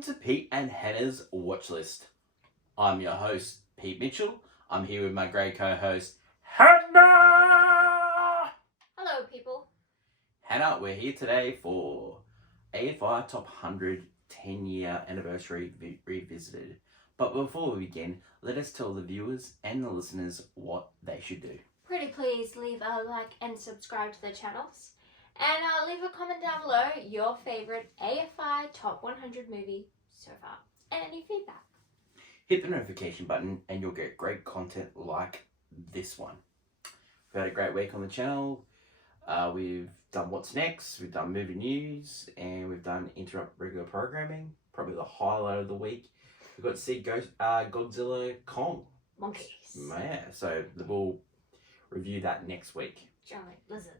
Welcome to Pete and Hannah's Watch List. I'm your host, Pete Mitchell. I'm here with my great co-host, Hannah! Hello, people. Hannah, we're here today for AFI Top 100 10-year anniversary revisited. But before we begin, let us tell the viewers and the listeners what they should do. Pretty please leave a like and subscribe to the channels. And leave a comment down below your favourite AFI Top 100 movie so far. And any feedback. Hit the notification button and you'll get great content like this one. We've had a great week on the channel. We've done What's Next, we've done movie news, and we've done interrupt regular programming. Probably the highlight of the week. We've got to see Godzilla Kong. Monkeys. Yeah, so we'll review that next week. Giant lizards.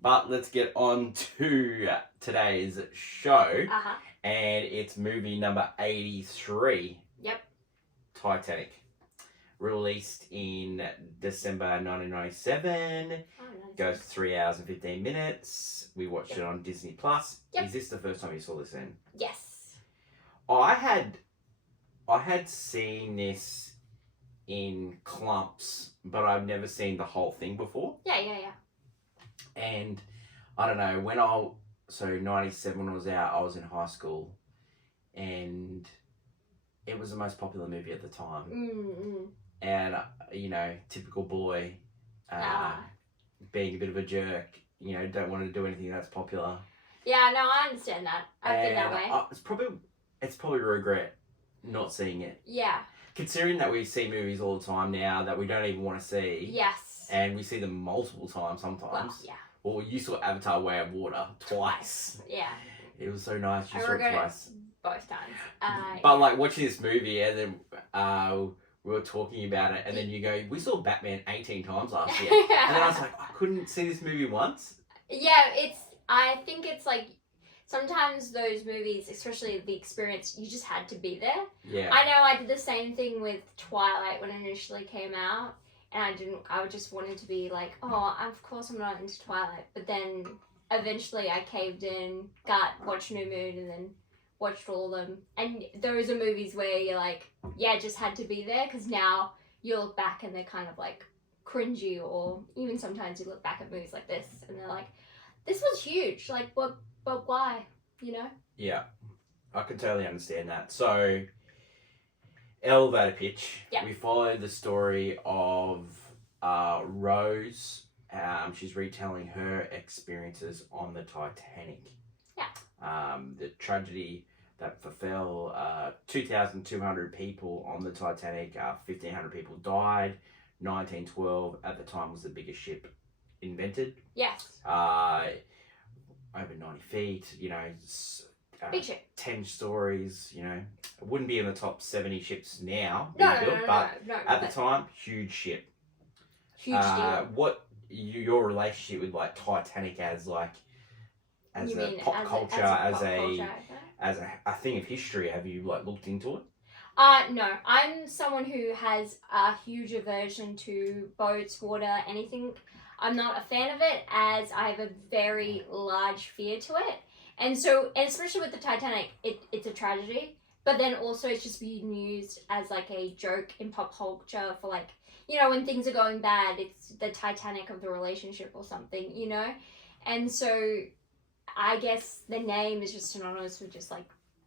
But let's get on to today's show. Uh-huh. And it's movie number 83. Yep. Titanic. Released in December 1997. Oh, nice. Goes 3 hours and 15 minutes. We watched it on Disney Plus. Yep. Is this the first time you saw this in? Yes. I had seen this in clumps, but I've never seen the whole thing before. Yeah. And I don't know, 97 when it was out, I was in high school, and it was the most popular movie at the time. Mm-hmm. And, typical boy, being a bit of a jerk, don't want to do anything that's popular. Yeah, no, I understand that. I've been that way. It's probably regret not seeing it. Yeah. Considering that we see movies all the time now that we don't even want to see. Yes. And we see them multiple times sometimes. Well, yeah. Well, you saw Avatar Way of Water twice. Yeah. It was so nice you I saw it regret twice. Both times. But like watching this movie and then we were talking about it and then you go, we saw Batman 18 times last year. And then I was like, I couldn't see this movie once. Yeah, I think it's like sometimes those movies, especially the experience, you just had to be there. Yeah. I know I did the same thing with Twilight when it initially came out. And I just wanted to be like, oh, of course I'm not into Twilight. But then eventually I caved in, watched New Moon, and then watched all of them. And those are movies where you're like, yeah, just had to be there. Because now you look back and they're kind of like cringy. Or even sometimes you look back at movies like this and they're like, this was huge. Like, but why? Yeah, I can totally understand that. So, elevator pitch. Yep. We follow the story of Rose. She's retelling her experiences on the Titanic. Yeah. The tragedy that befell 2,200 people on the Titanic. 1,500 people died. 1912 at the time was the biggest ship invented. Yes. Over 90 feet. Big ship. 10 stories. It wouldn't be in the top 70 ships now. No, at the time, huge ship. Huge deal. What your relationship with like Titanic as a pop culture, as a thing of history? Have you looked into it? No. I'm someone who has a huge aversion to boats, water, anything. I'm not a fan of it, as I have a very large fear to it. And especially with the Titanic, it's a tragedy. But then also it's just being used as like a joke in pop culture for like, when things are going bad, it's the Titanic of the relationship or something, And so I guess the name is just synonymous with just like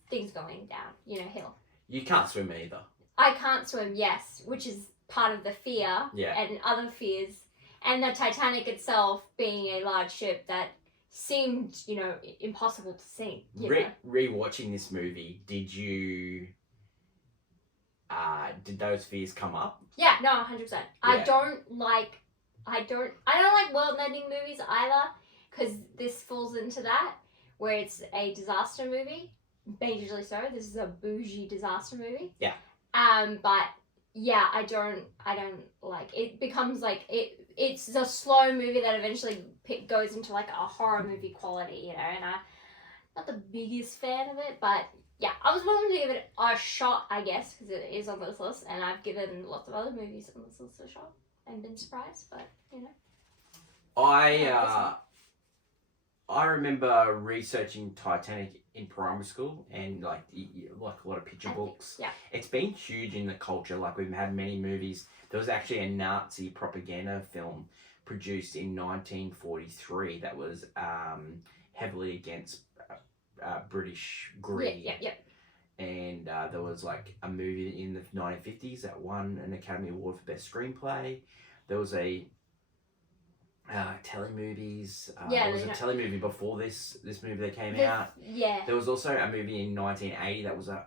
things going down, hill. You can't swim either. I can't swim, yes, which is part of the fear. Yeah. And other fears. And the Titanic itself being a large ship that seemed, impossible to sink. Rewatching this movie, did those fears come up? Yeah, no, 100%. Yeah. I don't like world-ending movies either, because this falls into that, where it's a disaster movie. Majorly so. This is a bougie disaster movie. Yeah. But yeah, I don't like it. Becomes like it's a slow movie that eventually goes into like a horror movie quality, and I'm not the biggest fan of it, but yeah, I was willing to give it a shot, I guess, because it is on this list, and I've given lots of other movies on this list a shot and been surprised, but I remember researching Titanic in primary school and like like a lot of picture books. Yeah. It's been huge in the culture. Like we've had many movies. There was actually a Nazi propaganda film produced in 1943 that was heavily against British greed. Yeah. And there was like a movie in the 1950s that won an Academy Award for Best Screenplay. There was a telemovies. There was a telemovie before this movie that came out. Yeah. There was also a movie in 1980 that was a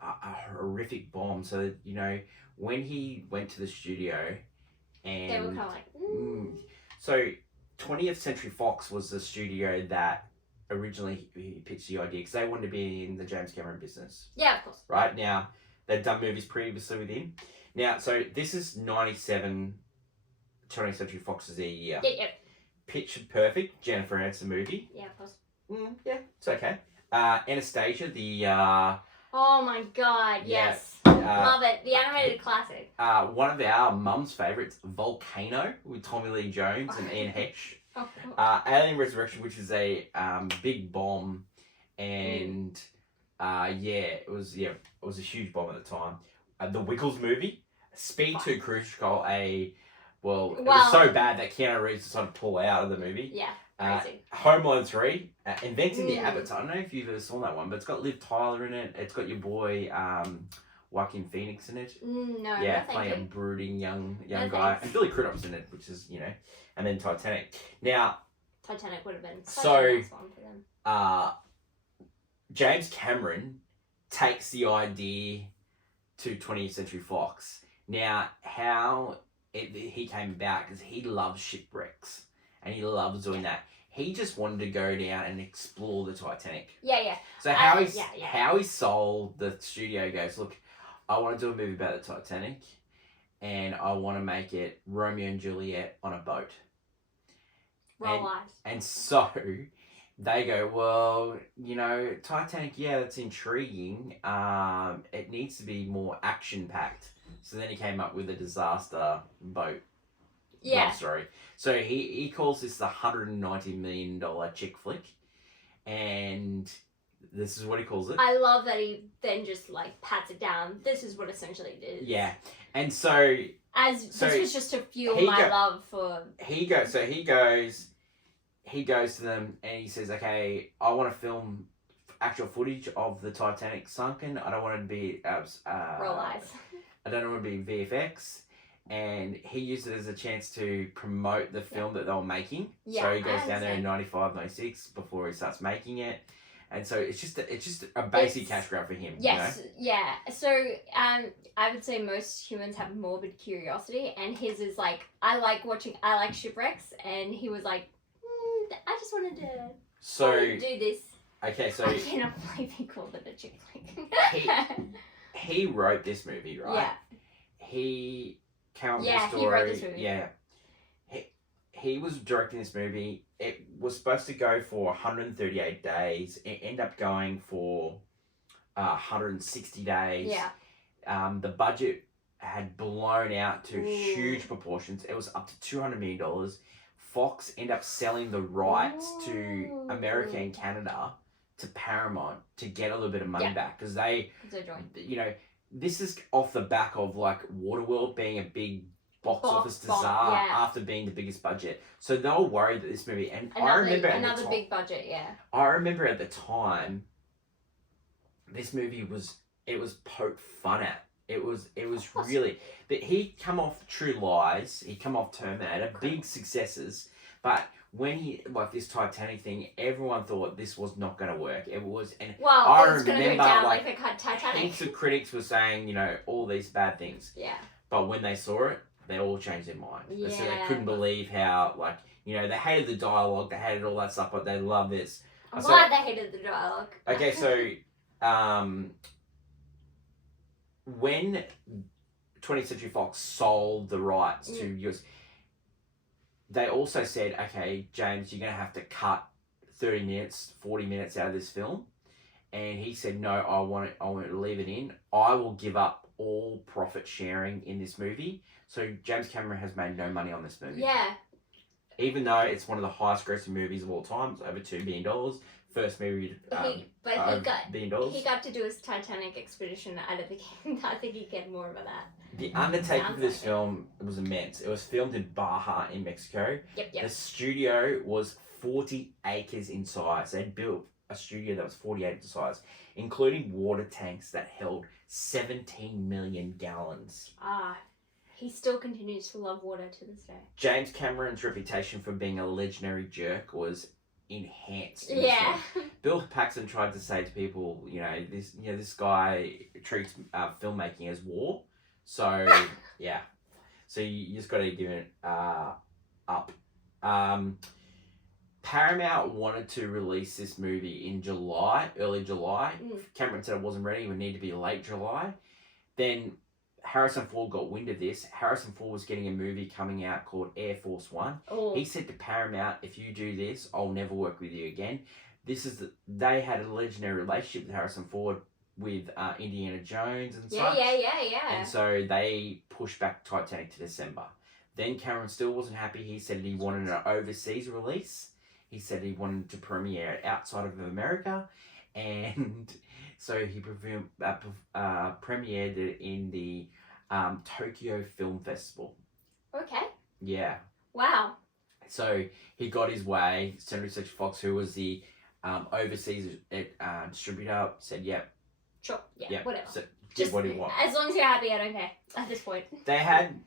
horrific bomb. So, you know, when he went to the studio and... They were kind of like... So, 20th Century Fox was the studio that originally he pitched the idea because they wanted to be in the James Cameron business. Yeah, of course. Right? Now, they'd done movies previously with him. Now, so this is 97, 20th Century Fox's year. Yeah. Pitch Perfect, Jennifer Aniston movie. Yeah, of course. Yeah, it's okay. Anastasia, the... Oh my god, Yeah. yes. Love it. The animated classic. one of our mum's favourites, Volcano, with Tommy Lee Jones and Ian Heche. Alien Resurrection, which is a big bomb, and it was a huge bomb at the time. The Wiggles movie, Speed 2 Cruise Control, it was so bad that Keanu Reeves decided to pull out of the movie. Yeah, crazy. Home Alone 3, Inventing the Avatar. I don't know if you've ever saw that one, but it's got Liv Tyler in it. It's got your boy Joaquin Phoenix in it. No, playing a brooding young No, guy. thanks. And Billy Crudup's in it, which is, and then Titanic. Now, Titanic would have been such So- a nice one for them. James Cameron takes the idea to 20th Century Fox. Now, how he came about, because he loves shipwrecks and he loves doing that. He just wanted to go down and explore the Titanic. Yeah. So how Yeah. he sold the studio goes, look, I want to do a movie about the Titanic, and I want to make it Romeo and Juliet on a boat. Roll eyes. And so they go, well, Titanic, yeah, that's intriguing. It needs to be more action-packed. So then he came up with a disaster boat love story. So he calls this the $190 million chick flick. And this is what he calls it. I love that he then just like pats it down. This is what essentially it is. Yeah. And so... This was just to fuel my love for... He goes to them and he says, okay, I want to film actual footage of the Titanic sunken. I don't want it to be... Roll eyes. I don't want it to be VFX. And he used it as a chance to promote the film that they were making. Yeah, so he goes down there in 95, 96 before he starts making it. And so it's just a basic cash grab for him. Yes, yeah. So I would say most humans have morbid curiosity, and his is like, I like shipwrecks, and he was like, I just wanted to do this. Okay, so I cannot believe he called it a chick flick. he wrote this movie, right? Yeah. He came up with the story. He wrote this movie. Yeah. He was directing this movie. It was supposed to go for 138 days. It ended up going for 160 days. Yeah. The budget had blown out to huge proportions. It was up to $200 million. Fox ended up selling the rights to America and Canada to Paramount to get a little bit of money back, because they, this is off the back of like Waterworld being a big box office disaster after being the biggest budget. So they were worried that this movie, and I remember another big budget, I remember at the time, this movie was poked fun at. It was really that he come off True Lies, he come off Terminator, big successes, but when he this Titanic thing, everyone thought this was not going to work. It was, and I remember going to go down like a Titanic. Heaps of critics were saying all these bad things. Yeah. But when they saw it, they all changed their mind. Yeah. So they couldn't believe how they hated the dialogue, they hated all that stuff, but they loved this. I'm glad they hated the dialogue. Okay, so when 20th Century Fox sold the rights to yours, they also said, okay, James, you're going to have to cut 30 minutes, 40 minutes out of this film. And he said, no, I want to leave it in. I will give up all profit sharing in this movie. So James Cameron has made no money on this movie. Yeah. Even though it's one of the highest grossing movies of all time, it's over $2 billion. First movie He over got $1 billion. he got to do his Titanic expedition out of the game. I think he get more of that. The undertaking Sounds for this like it. film was immense. It was filmed in Baja in Mexico. Yep. The studio was 40 acres in size. They built a studio that was 40 acres in size, including water tanks that held 17 million gallons. He still continues to love water to this day. James Cameron's reputation for being a legendary jerk was enhanced. Yeah. Bill Paxton tried to say to people, this guy treats filmmaking as war. So yeah, so you just got to give it up. Paramount wanted to release this movie in early July. Cameron said it wasn't ready. It would need to be late July. Then Harrison Ford got wind of this. Harrison Ford was getting a movie coming out called Air Force One. Oh. He said to Paramount, if you do this, I'll never work with you again. They had a legendary relationship with Harrison Ford with Indiana Jones and such. Yeah. And so they pushed back Titanic to December. Then Cameron still wasn't happy. He said he wanted an overseas release. He said he wanted to premiere it outside of America. And so he premiered it in the Tokyo Film Festival. Okay. Yeah. Wow. So he got his way. 20th Century Fox, who was the overseas distributor, said, yep. Sure. Yeah. Whatever. So get what he wants. As long as you're happy, I don't care at this point. They had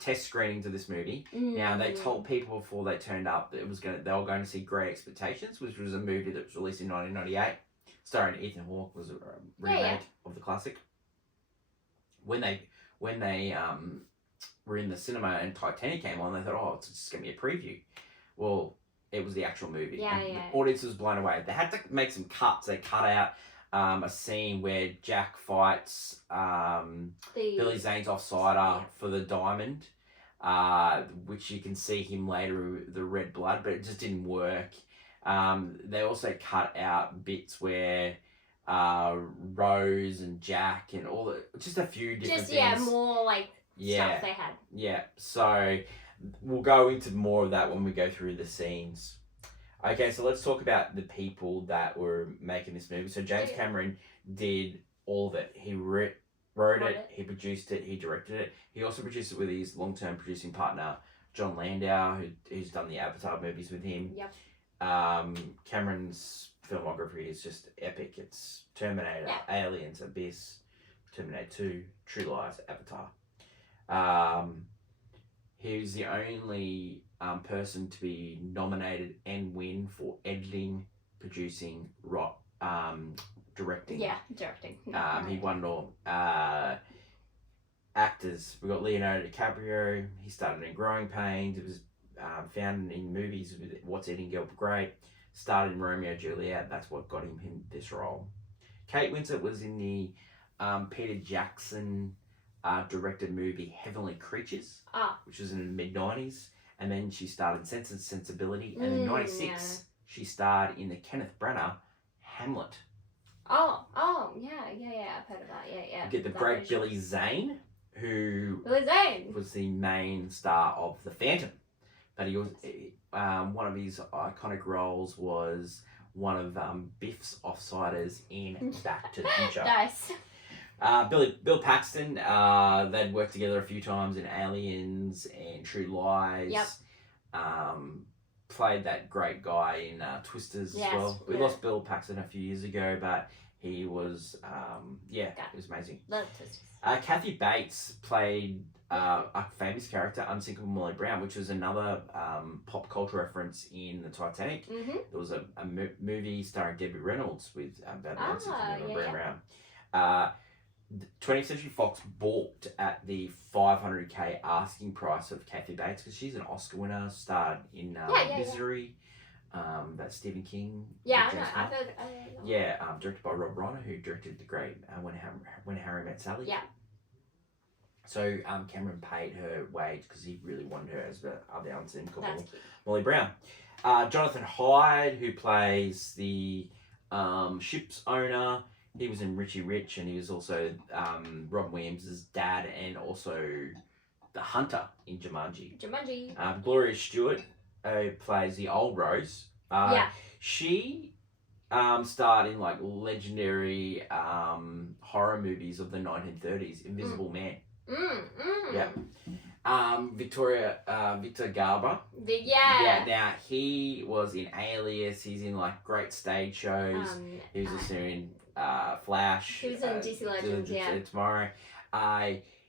test screenings of this movie. Now they told people before they turned up that they were going to see Great Expectations, which was a movie that was released in 1998, starring Ethan Hawke, was a remake of the classic. When they were in the cinema and Titanic came on, they thought, oh, it's just gonna be a preview. Well, it was the actual movie. The audience was blown away. They had to make some cuts. They cut out a scene where Jack fights Billy Zane's offsider for the diamond, which you can see him later with the red blood, but it just didn't work. They also cut out bits where Rose and Jack and just a few different things. More like stuff they had. Yeah, so we'll go into more of that when we go through the scenes. Okay, so let's talk about the people that were making this movie. So James Cameron did all of it. He wrote it, he produced it, he directed it. He also produced it with his long-term producing partner, John Landau, who's done the Avatar movies with him. Yep. Cameron's filmography is just epic. It's Terminator, Aliens, Abyss, Terminator 2, True Lies, Avatar. He was the only person to be nominated and win for editing, producing, directing. Yeah, directing. He won it all. Actors, we got Leonardo DiCaprio. He started in Growing Pains. It was found in movies with What's Eating Gilbert Grape. Started in Romeo and Juliet. That's what got him in this role. Kate Winslet was in the Peter Jackson directed movie Heavenly Creatures, which was in the mid-90s. And then she starred in Sense and Sensibility. And in 96, she starred in the Kenneth Branagh Hamlet. Oh, yeah, I've heard of that, yeah. You get the great Billy Zane, who was the main star of The Phantom. But he was one of his iconic roles was one of Biff's offsiders in Back to the Future. Nice. Bill Paxton, they'd worked together a few times in Aliens and True Lies. Yep. Played that great guy in Twisters as well. We lost Bill Paxton a few years ago, but he was, it was amazing. Love Twisters. Kathy Bates played a famous character, Unsinkable Molly Brown, which was another pop culture reference in the Titanic. Mm-hmm. There was a movie starring Debbie Reynolds with about Unsinkable Molly Brown. 20th Century Fox balked at the $500K asking price of Kathy Bates because she's an Oscar winner, starred in Misery, that Stephen King. Yeah, I know. I've heard directed by Rob Reiner, who directed the great When Harry Met Sally. Yeah. So Cameron paid her wage because he really wanted her as the other Unsinkable Molly Molly Brown. Jonathan Hyde, who plays the ship's owner. He was in Richie Rich, and he was also Robin Williams' dad, and also the hunter in Jumanji. Jumanji. Gloria Stewart plays the old Rose. Yeah. She starred in like legendary horror movies of the 1930s. Invisible Man. Yeah. Victor Garber. Yeah. Now he was in Alias. He's in like great stage shows. He was also in Flash. He was in DC Legends. Tomorrow.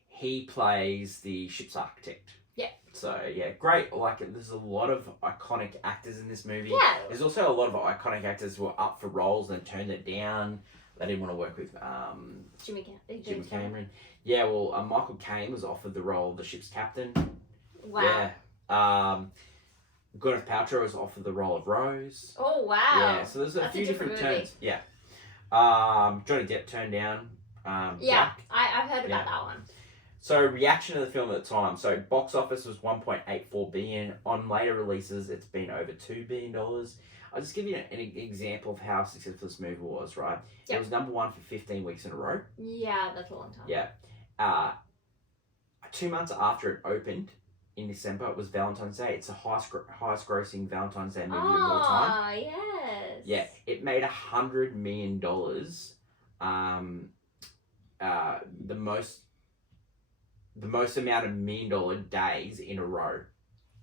He plays the ship's architect. Yeah. So yeah, great. Like there's a lot of iconic actors in this movie. Yeah. There's also a lot of iconic actors who were up for roles and turned it down. They didn't want to work with Jimmy Cameron. Yeah, well, Michael Caine was offered the role of the ship's captain. Wow. Yeah. Gwyneth Paltrow was offered the role of Rose. Oh wow. Yeah, so there's a few different turns. Yeah. Johnny Depp turned down. Jack. I've heard about that one. So reaction to the film at the time. So box office was $1.84 billion. On later releases, it's been over $2 billion. I'll just give you an example of how successful this movie was, right? Yep. It was number one for 15 weeks in a row. Yeah, that's a long time. Yeah. 2 months after it opened in December, it was Valentine's Day. It's the highest grossing Valentine's Day movie of all time. Oh, yes. Yeah, it made $100 million. The most amount of $1 million days in a row.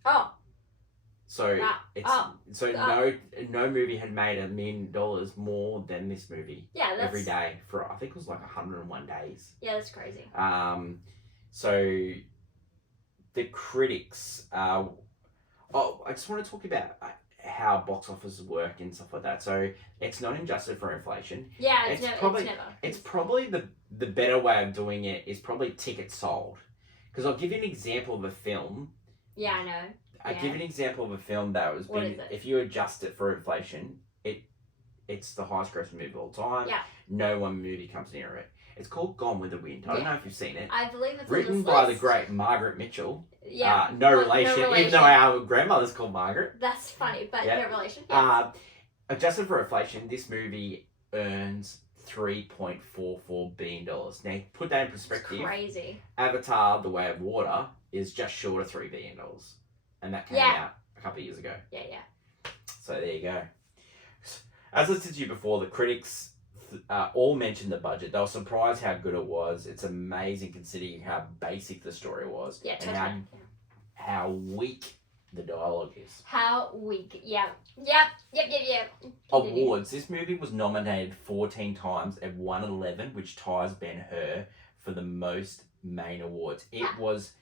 Oh. So no movie had made $1 million more than this movie. Yeah, that's... every day for I think it was like 101 days. Yeah, that's crazy. So the critics. I just want to talk about how box offices work and stuff like that. So it's not adjusted for inflation. Yeah, it's never. It's probably the better way of doing it is probably tickets sold. Because I'll give you an example of a film. Yeah, I know. I'll give you an example of a film that was been, if you adjust it for inflation, it's the highest grossing movie of all time. Yeah. No one movie comes near it. It's called Gone with the Wind. I don't know if you've seen it. I believe it's written by the great Margaret Mitchell. Yeah. No relation, even though our grandmother's called Margaret. That's funny, but no relation. Yeah. Adjusted for inflation, this movie earns $3.44 billion. Now, put that in perspective. It's crazy. Avatar: The Way of Water is just short of $3 billion. And that came out a couple of years ago. Yeah. So there you go. As I said to you before, the critics all mentioned the budget. They were surprised how good it was. It's amazing considering how basic the story was. Yeah, and how weak the dialogue is. How weak. Yep. Awards. This movie was nominated 14 times and won 11, which ties Ben-Hur for the most main awards. It was...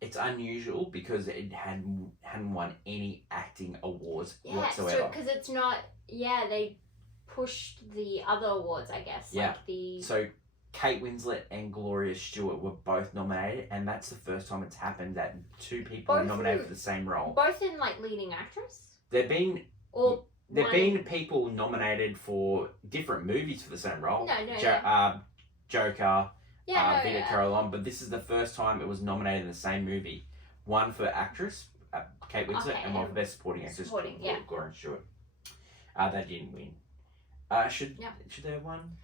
it's unusual because it hadn't won any acting awards whatsoever. Yeah, because it's not... Yeah, they pushed the other awards, I guess. Yeah. Like So Kate Winslet and Gloria Stewart were both nominated, and that's the first time it's happened that two people were nominated for the same role. Both in, leading actress? There've been people nominated for different movies for the same role. Joker... Vita Caroline, but this is the first time it was nominated in the same movie. One for actress, Kate Winslet, and one for best supporting actress, Gloria Stewart. They didn't win. Should they have won?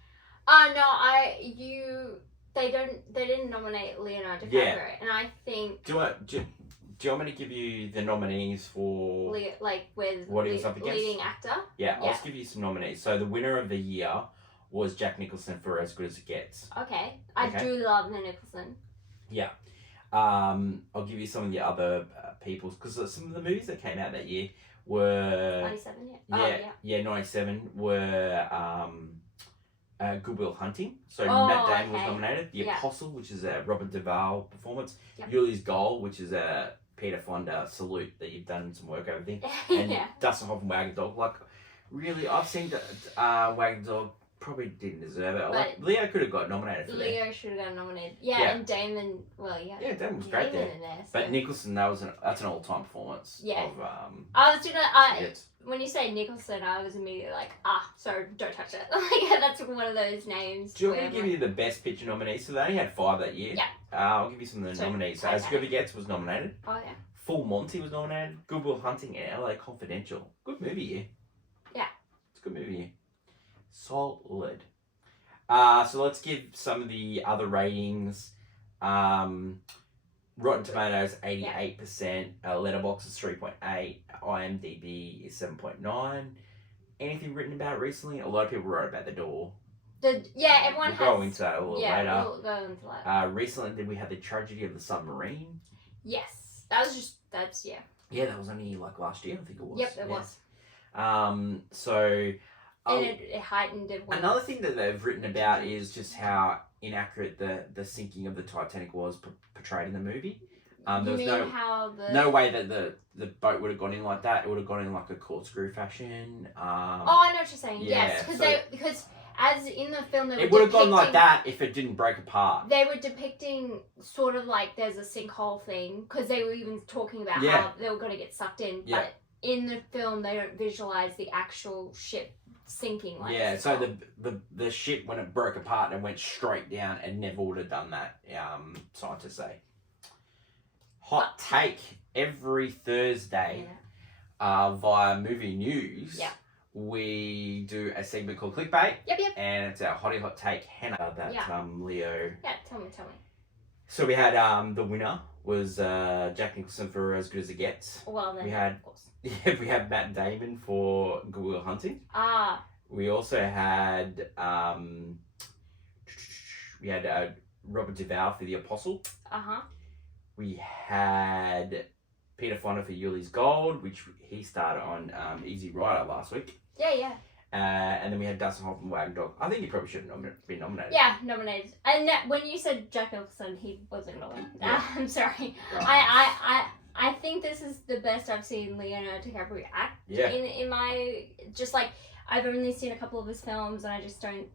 They didn't nominate Leonardo DiCaprio, and I think. Do you want me to give you the nominees for with what he was up against? Leading actor? Yeah, I'll just give you some nominees. So the winner of the year was Jack Nicholson for As Good as It Gets. Okay. I do love the Nicholson. Yeah. I'll give you some of the other people's, because some of the movies that came out that year were... 97, yeah. 97 were Good Will Hunting. So Matt Damon was nominated. The Apostle, which is a Robert Duvall performance. Yuli's Goal, which is a Peter Fonda salute that you've done some work over there. And Dustin Hoffman, Wag the Dog. Really, I've seen Wag the Dog. Probably didn't deserve it. Leo could have got nominated for that. Leo should have got nominated. Yeah, and Damon, Damon was great there. But Nicholson, that's an all-time performance. Yeah. I was gonna, when you say Nicholson, I was immediately like, sorry, don't touch it. That's one of those names. Do you want me to give you the best picture nominees? So they only had 5 that year. Yeah. I'll give you some of the nominees. So As Good as It Gets was nominated. Oh, yeah. Full Monty was nominated. Good Will Hunting and LA Confidential. Good movie year. Yeah. It's a good movie year. Solid. So let's give some of the other ratings. Rotten Tomatoes 88%, Letterboxd is 3.8, IMDb is 7.9. Anything written about it recently? A lot of people wrote about The Door. Everyone We'll go into that a little later. We'll go into that. Recently, did we have the tragedy of the submarine? Yes, that's Yeah, that was only like last year, I think it was. Yep, it was. So. And it heightened it. Another thing that they've written about is just how inaccurate the sinking of the Titanic was portrayed in the movie. There was no way that the boat would have gone in like that. It would have gone in like a corkscrew fashion. I know what you're saying. Yeah, yes, because as in the film, it would have gone like that if it didn't break apart. They were depicting sort of like there's a sinkhole thing because they were even talking about how they were going to get sucked in. Yeah. But in the film, they don't visualize the actual ship sinking. Like so the ship, when it broke apart and went straight down, and never would have done that. Scientists say. Hot take every Thursday via Movie News. Yeah. We do a segment called Clickbait. Yep. And it's our hottie hot take Hannah that Leo. Yeah, tell me. So we had the winner was Jack Nicholson for As Good as It Gets. Well then, we had, of course. we had Matt Damon for Good Will Hunting. We also had Robert Duvall for The Apostle. We had Peter Fonda for Yuli's Gold, which he started on Easy Rider last week. Yeah. And then we had Dustin Hoffman, Wagon Dog. I think he probably should have been nominated. Yeah, nominated. And when you said Jack Nicholson, he wasn't going to win. Yeah. I'm sorry. Right. I think this is the best I've seen Leonardo DiCaprio act. Yeah. In my I've only seen a couple of his films, and I just don't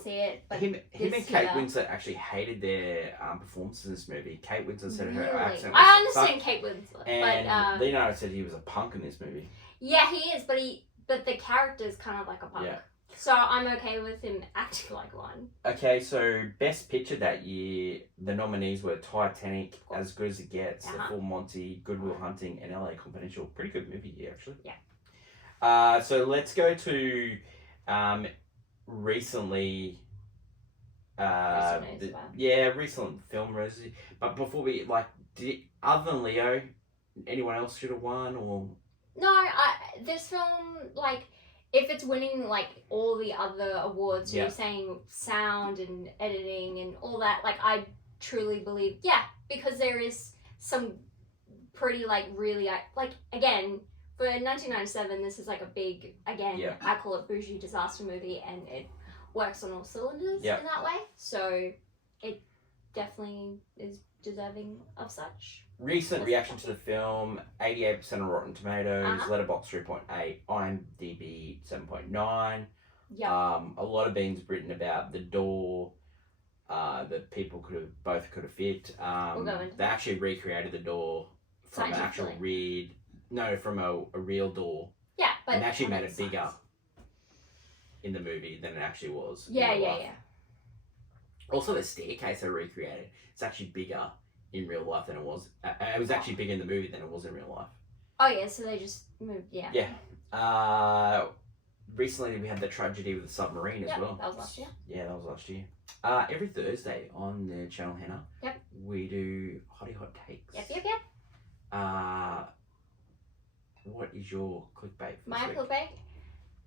see it. But him and Kate Winslet actually hated their performances in this movie. Kate Winslet said her accent was I understand Kate Winslet, and Leonardo said he was a punk in this movie. Yeah, he is, but the character's kind of like a punk. Yeah. So I'm okay with him acting like one. Okay, so Best Picture that year, the nominees were Titanic, As Good as It Gets, The Full Monty, Good Will Hunting, and LA Confidential. Pretty good movie, actually. Yeah. So let's go to recently. Recent film roses. But before we other than Leo, anyone else should have won or? No, this film if it's winning all the other awards, you're saying sound and editing and all that, I truly believe, because there is some pretty really again for 1997, this is a big I call it bougie disaster movie, and it works on all cylinders in that way. So it definitely is deserving of such. Recent reaction to the film, 88% on Rotten Tomatoes, Letterboxd 3.8, IMDb 7.9. A lot of beans written about The Door, that people could have fit. They actually recreated The Door from an actual from a real door. Yeah, but and actually made it bigger in the movie than it actually was. Yeah. Also, the staircase they recreated, it's actually bigger in real life than it was. It was actually bigger in the movie than it was in real life. Oh yeah, so they just moved. Yeah. Recently we had the tragedy with the submarine as well. That was last year. Yeah, that was last year. Every Thursday on the channel Hannah. Yep. We do hottie hot takes. Yep. What is your clickbait for My this week? clickbait?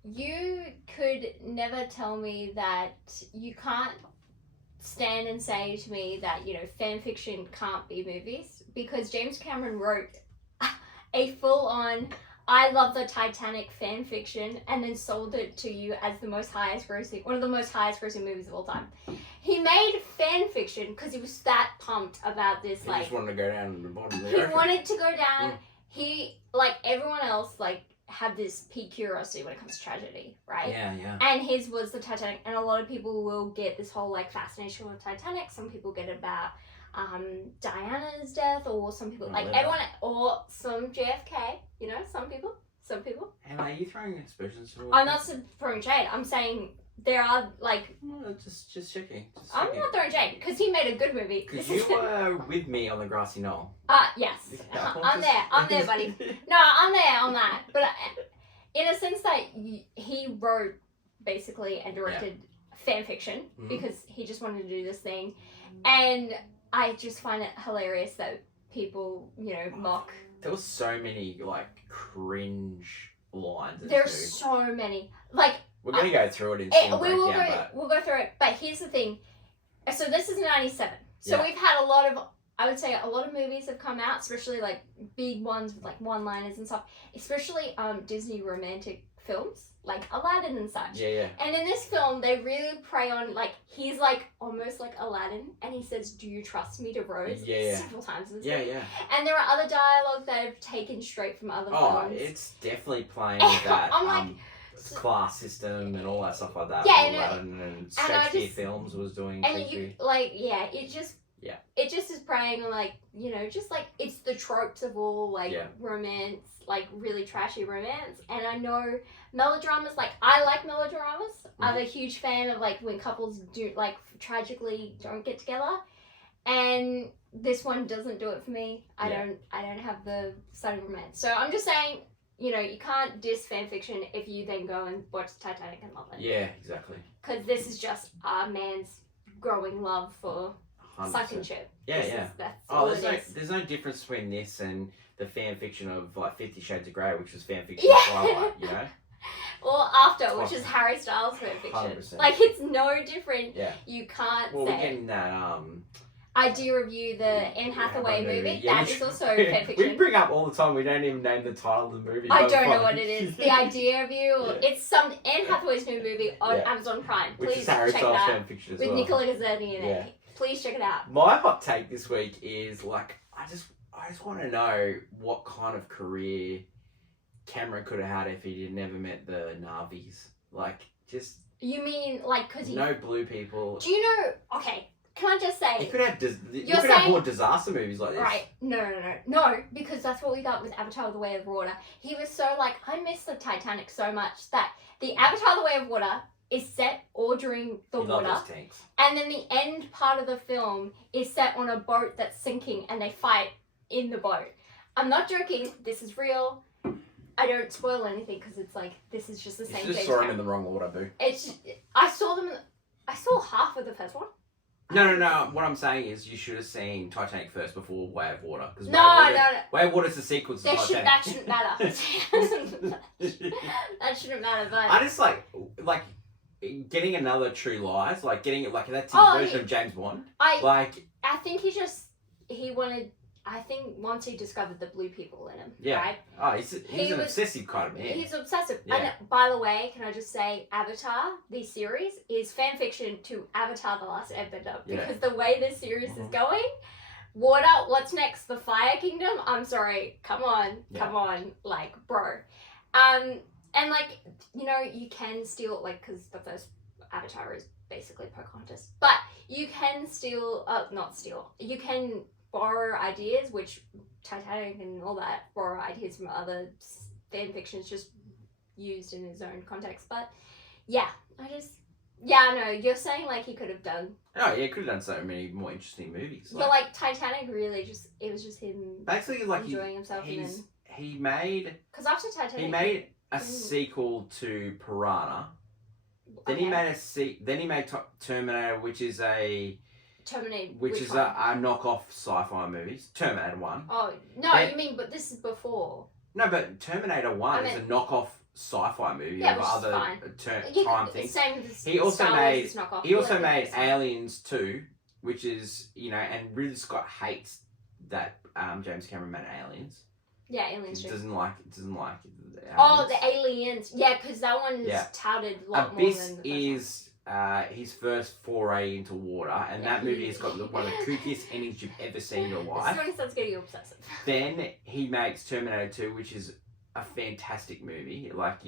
You could never tell me that you can't stand and say to me that, fan fiction can't be movies, because James Cameron wrote a full-on I love the Titanic fan fiction and then sold it to you as one of the most highest grossing movies of all time. He made fan fiction because he was that pumped about this. He just wanted to go down the bottom of the He ocean. wanted to go down. He, everyone else, have this peak curiosity when it comes to tragedy, right? Yeah. And his was the Titanic, and a lot of people will get this whole fascination with Titanic. Some people get it about Diana's death, or some people everyone, or some JFK. Some people. And are you throwing aspersions towards? I'm not throwing shade. I'm saying there are No, just checking. I'm not throwing shade because he made a good movie. Because you were with me on the grassy knoll. Yes. I'm there, buddy. No, I'm there on that. But in a sense that he wrote basically and directed fan fiction because he just wanted to do this thing. And I just find it hilarious that people, mock. There was so many like cringe lines. In There's this so many. Like, we're gonna go through it in some breakdown, we'll go through it. But here's the thing. So this is 97. So Yeah. we've had a lot of, I would say, a lot of movies have come out, especially like big ones with like one-liners and stuff. Especially Disney romantic films, like Aladdin and such. Yeah. And in this film, they really prey on, like, he's like almost like Aladdin, and he says, "Do you trust me?" to Rose several times in this film. Yeah. And there are other dialogue that I've taken straight from other films. It's definitely playing with that. I'm like, class system and all that stuff like that. Yeah, Aladdin and Shakespeare films was doing. And you it just is preying on, like, just like it's the tropes of all, like, romance, like really trashy romance. And I know melodramas, like, I like melodramas. Mm-hmm. I'm a huge fan of, like, when couples do, like, tragically don't get together. And this one doesn't do it for me. I don't have the side of romance. So I'm just saying, you can't diss fan fiction if you then go and watch Titanic and love it. Yeah, exactly. Because this is just a man's growing love for 100%. sucking shit. Yeah. That's all there's no difference between this and the fan fiction of like 50 Shades of Grey, which was fan fiction Yeah. of Twilight, Or After, which is Harry Styles fan fiction. 100%. Like, it's no different. Yeah. You can't Well, say. we're getting that I do review the Anne Hathaway movie. Yeah, That is also fan fiction. We bring up all the time. We don't even name the title of the movie. I but don't know fine. what it is. The Idea of You. Yeah. It's some Anne Hathaway's new movie on Amazon Prime. Which Please is Harry check it Styles out. fan fiction as With well. Nicola Gazzetti in it. Please check it out. My hot take this week is like I just want to know what kind of career Cameron could have had if he had never met the Navis. Like, just You mean, like, because no blue people. Do you know... Okay, can I just say... He could have have more disaster movies like this. Right. No, because that's what we got with Avatar: The Way of Water. He was so like, I miss the Titanic so much that the Avatar: The Way of Water is set all during the He loved water. those tanks. And then the end part of the film is set on a boat that's sinking and they fight in the boat. I'm not joking, this is real. I don't spoil anything because it's like, this is just the same You just saw him in the wrong order, boo. I saw half of the first one. No. What I'm saying is you should have seen Titanic first before Way of Water. Because No. Way of Water's the sequel to Titanic. That shouldn't matter. That shouldn't matter, but... I just like getting another True Lies, like getting it, like that's his version of James Bond. I think he wanted... I think once he discovered the blue people in him, right? Oh, he's an obsessive kind of man. He's obsessive. Yeah. And by the way, can I just say, Avatar, the series, is fan fiction to Avatar: The Last Airbender. Because the way this series is going, water, what's next? The Fire Kingdom? I'm sorry. Come on. Like, bro. And like, you can steal, like, because the first Avatar is basically Pocahontas. But you can you can borrow ideas, which Titanic and all that borrow ideas from other fan fictions just used in his own context. But no, you're saying like he could have done. Oh yeah, he could have done so many more interesting movies. But like Titanic, really, it was just him basically like enjoying himself. He made because after Titanic, he made a sequel to Piranha. Then he made Terminator, which is a knockoff sci-fi movies. Terminator 1. Oh, no, you mean, but this is before. No, but Terminator 1 is a knockoff sci-fi movie of other time things. Same with He also made Star Aliens 2, which is, and Ridley Scott hates that James Cameron made Aliens. Yeah, Aliens 2. Doesn't like Aliens. Oh, the Aliens. Yeah, because that one is touted a lot more than the first is his first foray into water, and that movie has got one of the kookiest endings you've ever seen in your life. This is when he starts getting obsessive. Then he makes Terminator 2, which is a fantastic movie. Like,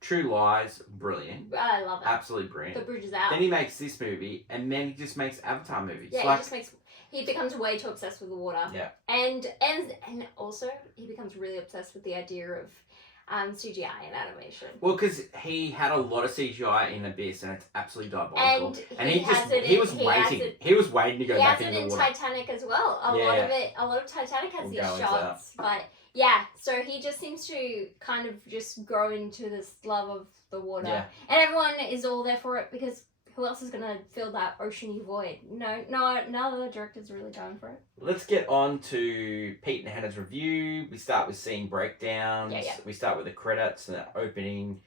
True Lies, brilliant. I love it. Absolutely brilliant. The Bridge is Out. Then he makes this movie, and then he just makes Avatar movies. Yeah, he becomes way too obsessed with the water. Yeah. And also, he becomes really obsessed with the idea of CGI and animation. Well, because he had a lot of CGI in Abyss, and it's absolutely diabolical. And he was waiting to go back into the water. He has it in Titanic as well. A lot of Titanic has these shots, but so he just seems to kind of just grow into this love of the water, and everyone is all there for it because who else is gonna fill that oceany void? No, none of the directors are really going for it. Let's get on to Pete and Hannah's review. We start with scene breakdowns. Yeah. We start with the credits and the opening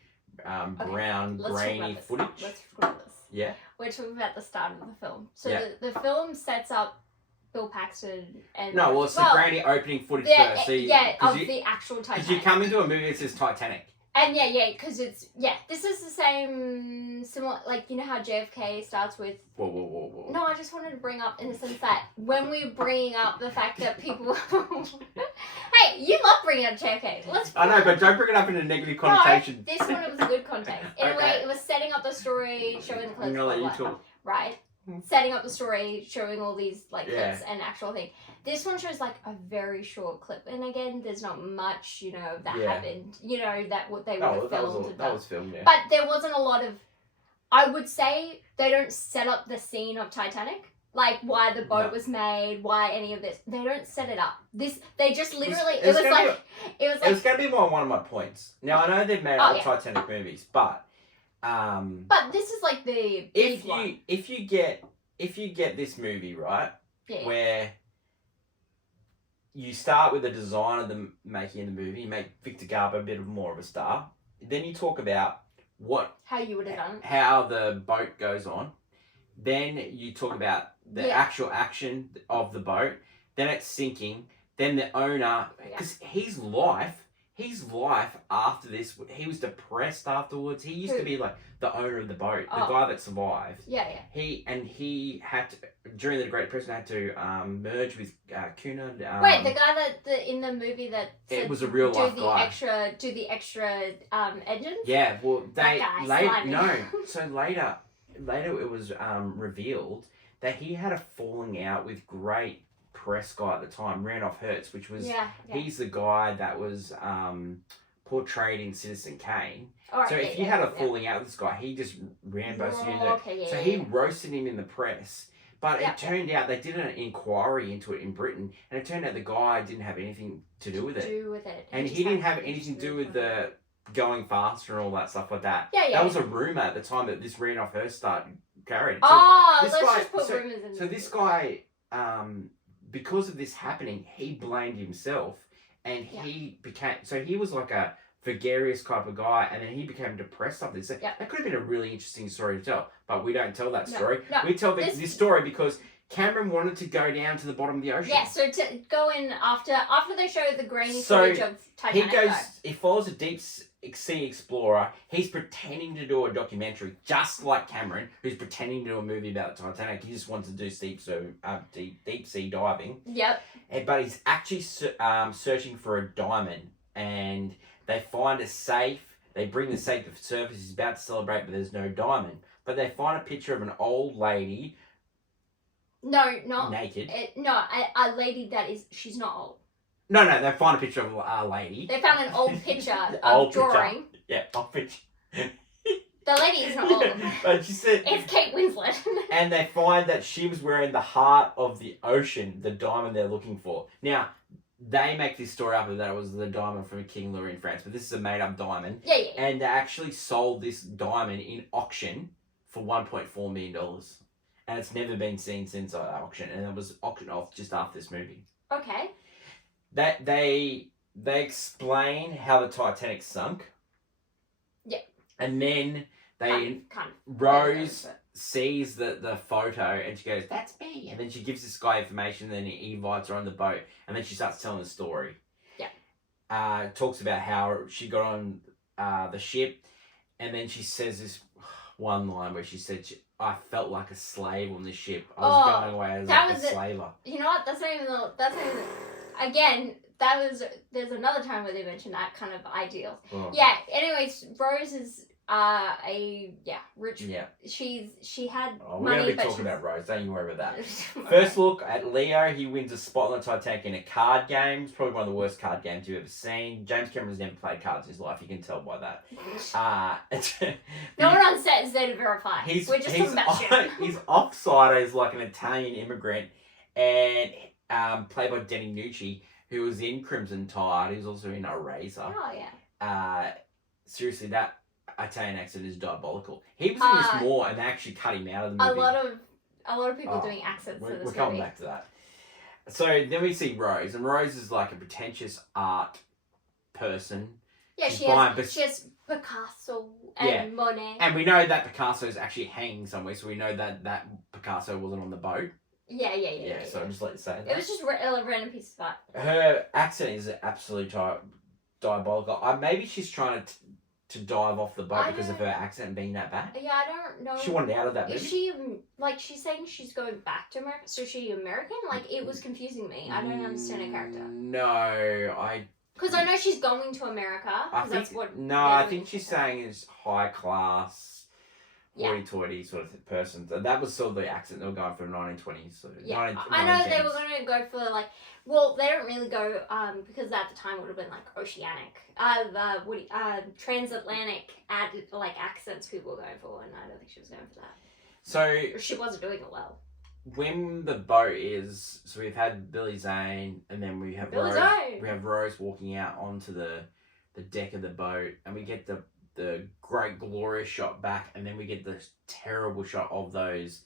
brown, grainy footage. Let's talk about this. Yeah. We're talking about the start of the film. So Yeah. the film sets up Bill Paxton and... No, well, it's the grainy opening footage first. So the actual Titanic. Because you come into a movie that says Titanic. And because it's, this is the similar, like, you know how JFK starts with... Whoa. No, I just wanted to bring up in the sense that when we're bringing up the fact that people... Hey, you love bringing up JFK. I know, but don't bring it up in a negative connotation. No, this one it was a good context. In a way, it was setting up the story, showing the clips. I'm going to let you talk. Right? Setting up the story, showing all these clips and actual thing. This one shows like a very short clip, and again, there's not much that happened. That what they would have filmed. That was filmed, yeah. But there wasn't a lot of. I would say they don't set up the scene of Titanic, like why the boat was made, why any of this. They don't set it up. They just literally. It was going to be one of my points. Now I know they've made other Titanic movies, but. But this is like the big one. If you get this movie right, where you start with the design of the making of the movie, you make Victor Garber a bit more of a star. Then you talk about how you would have done it, how the boat goes on. Then you talk about the actual action of the boat. Then it's sinking. Then the owner, because his life after this, he was depressed afterwards. He used to be like the owner of the boat, the guy that survived. He had to, during the Great Depression, had to merge with Cunard. Wait, the guy that in the movie that it was a real life guy. Do the extra engines? Yeah, well later it was revealed that he had a falling out with great press guy at the time, Randolph Hearst, which was he's the guy that was portrayed in Citizen Kane. So if you had a falling out with this guy, he just roasted him. He roasted him in the press. But it turned out they did an inquiry into it in Britain, and it turned out the guy didn't have anything to do with it. And he didn't have anything to do with the going faster and all that stuff like that. That was a rumour at the time that this Randolph Hearst started carried. So this guy, because of this happening, he blamed himself, and he was like a gregarious type of guy, and then he became depressed after this. So that could have been a really interesting story to tell, but we don't tell that story. We tell this story because Cameron wanted to go down to the bottom of the ocean. Yeah, so to go in after they show the grainy footage of Titanic. He follows a deep sea explorer. He's pretending to do a documentary, just like Cameron, who's pretending to do a movie about the Titanic. He just wants to do deep sea diving. Yep. But he's actually searching for a diamond, and they find a safe. They bring the safe to the surface. He's about to celebrate, but there's no diamond. But they find a picture of an old lady. No, not naked. A lady she's not old. No, they find a picture of a lady. They found an old picture of drawing. Yeah, old picture. The lady is not old. But she said... It's Kate Winslet. And they find that she was wearing the heart of the ocean, the diamond they're looking for. Now, they make this story up that it was the diamond from King Louis in France, but this is a made-up diamond. Yeah. And they actually sold this diamond in auction for $1.4 million. And it's never been seen since that auction, and it was auctioned off just after this movie. Okay. That they explain how the Titanic sunk. Yeah. And then Rose sees the photo and she goes, "That's me." And then she gives this guy information, and then he invites her on the boat, and then she starts telling the story. Yeah. Talks about how she got on the ship, and then she says this one line where she said, "I felt like a slave on the ship. I was going away as a slaver." You know what? That's not even. Again, there's another time where they mention that kind of ideal. Oh. Yeah. Anyways, Rose is rich. Yeah. She had money. We're gonna be talking about Rose. Don't you worry about that. First look at Leo. He wins a spot on the Titanic in a card game. It's probably one of the worst card games you've ever seen. James Cameron's never played cards in his life. You can tell by that. No one on set is there to verify. We're just talking about shit. He's offside is like an Italian immigrant, and played by Denny Nucci, who was in Crimson Tide. He was also in Eraser. Oh yeah. Seriously, that Italian accent is diabolical. He was in this more, and they actually cut him out of the movie. A lot of people doing accents in this movie. We're coming back to that. So then we see Rose, and Rose is like a pretentious art person. Yeah, she has Picasso and Monet. And we know that Picasso is actually hanging somewhere, so we know that Picasso wasn't on the boat. Yeah. So I'd just like to say that. It was just a random piece of art. Her accent is absolutely diabolical. Maybe she's trying to dive off the boat because of her accent being that bad. Yeah, I don't know. She wanted out of that movie. Is she, like, she's saying she's going back to America? So is she American? Like, it was confusing me. I don't understand her character. No, because I know she's going to America. I think she's saying is high class, hoity-toity sort of person. That was sort of the accent they were going for in the 1920s. So yeah, I know they were going to go for like. Well, they don't really go because at the time it would have been like oceanic, transatlantic accents people were going for, and I don't think she was going for that. So she wasn't doing it well. When the boat is, so we've had Billy Zane, and then we have Rose. We have Rose walking out onto the deck of the boat, and we get the great glorious shot back, and then we get this terrible shot of those.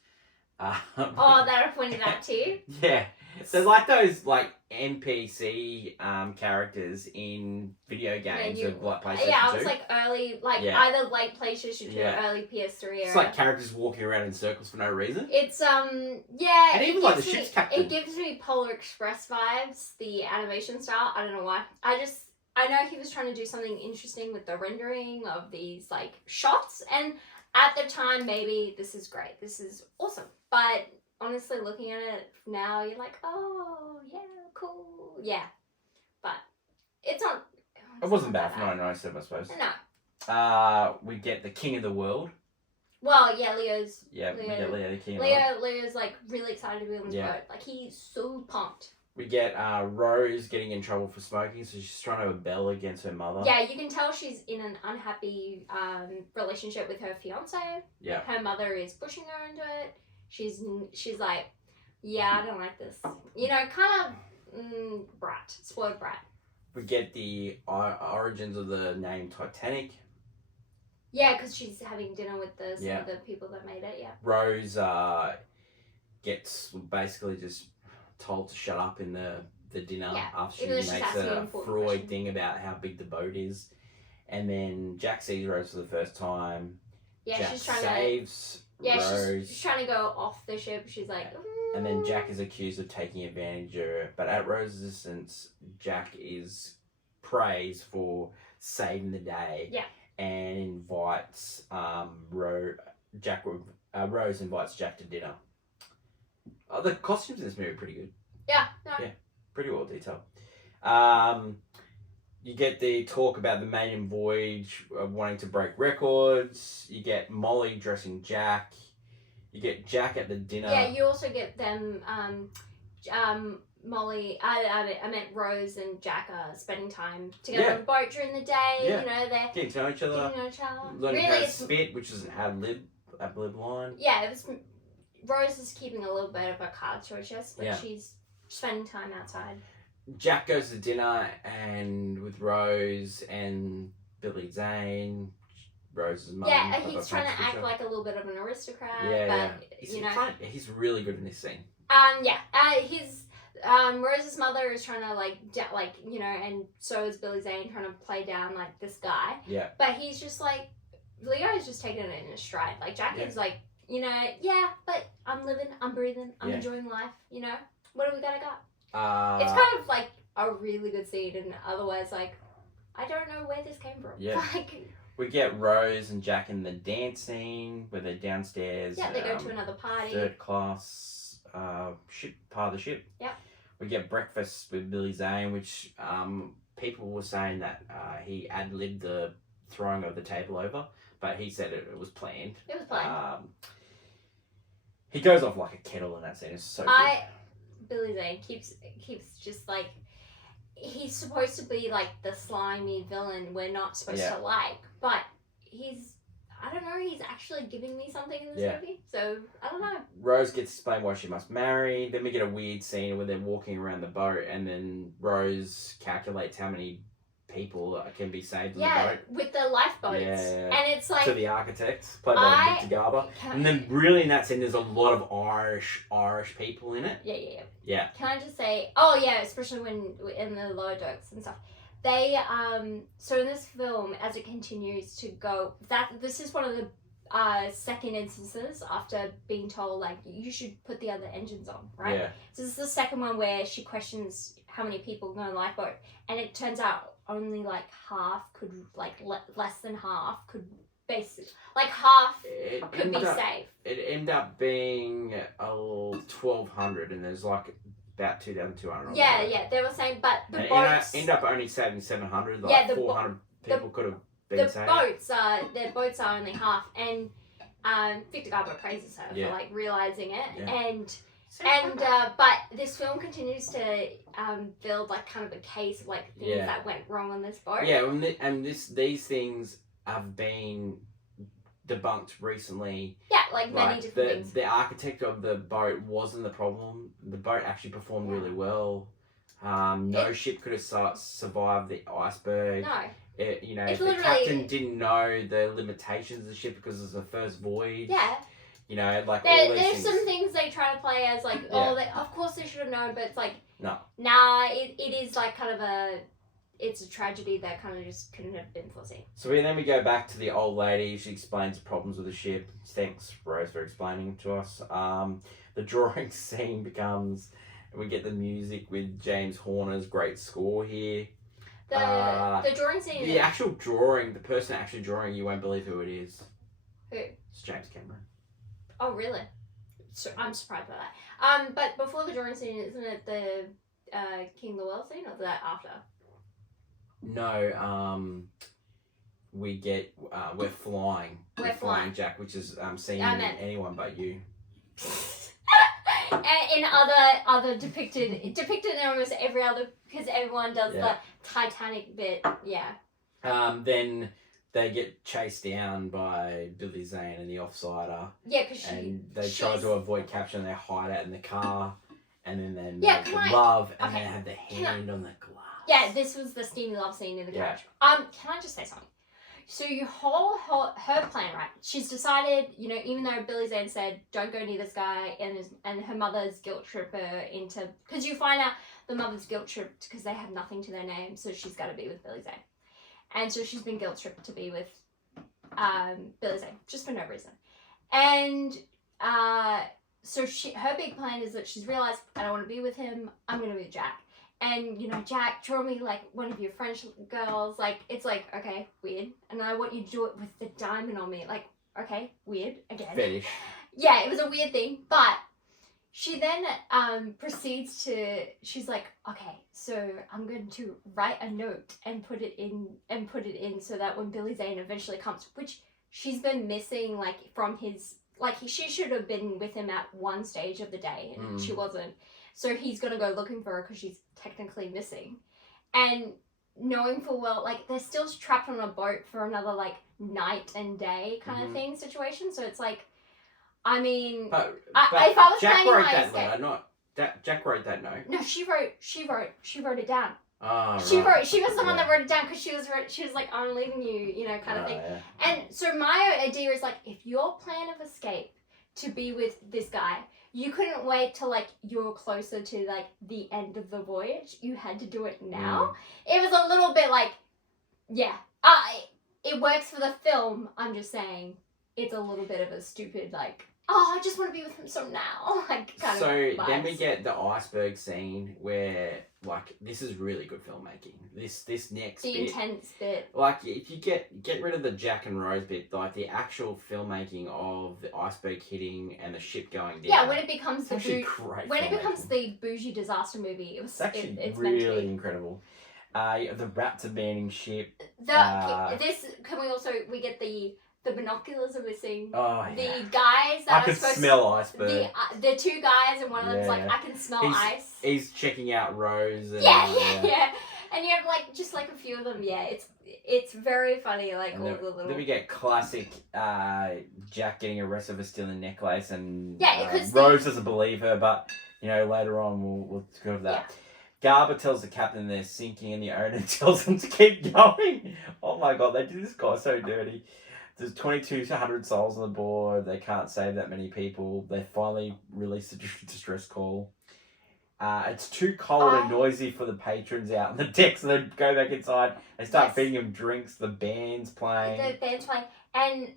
That I pointed out too. Yeah, so like those like NPC characters in video games of like PlayStation 2. Yeah, I was like early, either late PlayStation 2 or early PS3 era. It's like characters walking around in circles for no reason. It's and even like the ship's captain. It gives me Polar Express vibes, the animation style. I don't know why. I know he was trying to do something interesting with the rendering of these like shots, and at the time maybe this is great. This is awesome. But honestly, looking at it now, you're like, oh, yeah, cool. Yeah. But it's not... It wasn't bad for 1997, I suppose. No. We get the King of the World. Well, yeah, Leo's... Yeah, we get Leo, the King of the World. Leo's, like, really excited to be on this boat. Like, he's so pumped. We get Rose getting in trouble for smoking, so she's trying to rebel against her mother. Yeah, you can tell she's in an unhappy relationship with her fiancé. Yeah. Her mother is pushing her into it. She's like, yeah, I don't like this. You know, kind of brat, spoiled brat. We get the origins of the name Titanic. Yeah, because she's having dinner with some of the people that made it, yeah. Rose gets basically just told to shut up in the dinner after she makes a Freud thing about how big the boat is. And then Jack sees Rose for the first time. Yeah, Jack she's trying saves Rose. She's trying to go off the ship. She's like... And then Jack is accused of taking advantage of her. But at Rose's instance, Jack is praised for saving the day. Yeah. And invites Rose invites Jack to dinner. The costumes in this movie are pretty good. Yeah. Yeah, pretty well detailed. You get the talk about the maiden voyage wanting to break records. You get Molly dressing Jack. You get Jack at the dinner. Yeah, you also get them, Molly, I meant Rose and Jack are spending time together on the boat during the day. Yeah. You know, they're getting to know each other. Learning how to spit, which is an ad-lib line. Yeah, it was... Rose is keeping a little bit of a card to her chest, but she's spending time outside. Jack goes to dinner and with Rose and Billy Zane, Rose's mum. Yeah, he's trying to act like a little bit of an aristocrat. He's really good in this scene. Rose's mother is trying to and so is Billy Zane trying to play down like this guy. Yeah. But he's just like, Leo is just taking it in a stride. Like Jack is like, but I'm living, I'm breathing, I'm enjoying life, what do we gotta got? It's kind of like a really good scene, and otherwise, like, I don't know where this came from. Yeah. We get Rose and Jack in the dance scene where they're downstairs. Yeah, they go to another party. Third class ship, part of the ship. Yeah. We get breakfast with Billy Zane, which people were saying that he ad-libbed the throwing of the table over, but he said it was planned. It was planned. He goes off like a kettle in that scene. It's so good. Billy Zane keeps just like, he's supposed to be like the slimy villain we're not supposed to like, but he's actually giving me something in this movie, so I don't know. Rose gets explained why she must marry. Then we get a weird scene where they're walking around the boat, and then Rose calculates how many people that can be saved on Yeah, the boat. with the lifeboats. Yeah. And it's like... To the architect, played by Victor Garber. And then really in that scene, there's a lot of Irish people in it. Yeah. Can I just say, oh yeah, especially when in the lower decks and stuff. They, so in this film, as it continues to go, this is one of the second instances after being told, like, you should put the other engines on, right? Yeah. So this is the second one where she questions how many people go on a lifeboat, and it turns out only like half could, like less than half could basically, like half could be safe. It ended up being 1,200, and there's like about 2,200. Yeah, they were saying, but the boats end up only saving 700. Like 400 people could have been saved. Their boats are only half, and Victor Garber praises her for like realizing it, and but this film continues to build like kind of a case of like things that went wrong on this boat. Yeah, and these things have been debunked recently. Yeah, like many different things. The architect of the boat wasn't the problem. The boat actually performed really well. No ship could have survived the iceberg. No. The captain didn't know the limitations of the ship because it was the first voyage. Yeah. Like there's some things they try to play as like, of course they should have known, but it's like, nah, it is like kind of it's a tragedy that kind of just couldn't have been foreseen. So then we go back to the old lady. She explains the problems with the ship. Thanks, Rose, for explaining to us. The drawing scene becomes, we get the music with James Horner's great score here. The drawing scene. The actual drawing, the person actually drawing, you won't believe who it is. Who? It's James Cameron. Oh, really? So I'm surprised by that. But before the drawing scene, isn't it the King of the World scene, or is that after? No, we get we're flying. We're flying, Jack, which is seen in Anyone But You. In other depicted in almost every other, because everyone does the Titanic bit. Then they get chased down by Billy Zane and the Offsider. Yeah, because they try to avoid capture and they hide out in the car, and then they make love and they have the hand on the glass. Yeah, this was the steamy love scene in the garage. Can I just say something? So her plan, right? She's decided, even though Billy Zane said, don't go near this guy, and her mother's guilt trip her into, because you find out the mother's guilt tripped because they have nothing to their name, so she's got to be with Billy Zane. And so she's been guilt tripped to be with Billy Zane, just for no reason. And so her big plan is that she's realized, I don't want to be with him, I'm going to be with Jack. And, Jack, draw me, like, one of your French girls. Like, it's like, okay, weird. And I want you to do it with the diamond on me. Like, okay, weird, again. Fetish. Yeah, it was a weird thing. But she then proceeds to, she's like, okay, so I'm going to write a note and put it in so that when Billy Zane eventually comes, which she's been missing, like, from his, like, she should have been with him at one stage of the day, and she wasn't. So he's going to go looking for her because she's technically missing. And knowing full well, like, they're still trapped on a boat for another, like, night and day kind of thing situation. So it's like, I mean, but if I was Jack planning wrote my that escape... letter, Jack wrote that note. No, she wrote it down. Oh, she was the one that wrote it down because she was like, I'm leaving you, kind of thing. Yeah. And so my idea is, like, if your plan of escape to be with this guy, you couldn't wait till, like, you're closer to, like, the end of the voyage. You had to do it now. It was a little bit like, it works for the film. I'm just saying it's a little bit of a stupid, like, I just want to be with him so now. Like, kind of vibes. Then we get the iceberg scene where, like, this is really good filmmaking. This next the bit, intense bit. Like, if you get rid of the Jack and Rose bit, like, the actual filmmaking of the iceberg hitting and the ship going down. Yeah, when it becomes the bougie disaster movie, it's actually really incredible. The raptor banning ship. We get the binoculars are missing. Oh, the guys that I could smell iceberg. The two guys, and one of them's like, I can smell ice. He's checking out Rose. And, yeah. And you have like a few of them. Yeah, it's very funny. Like, all the little. Then we get classic Jack getting arrested for stealing a necklace, and because Rose doesn't believe her, but later on we'll go over that. Garber tells the captain they're sinking, and the owner tells them to keep going. Oh my god, they did this guy so dirty. There's 2,200 souls on the board. They can't save that many people. They finally release the distress call. It's too cold and noisy for the patrons out on the deck, so they go back inside. They start feeding them drinks. The band's playing. And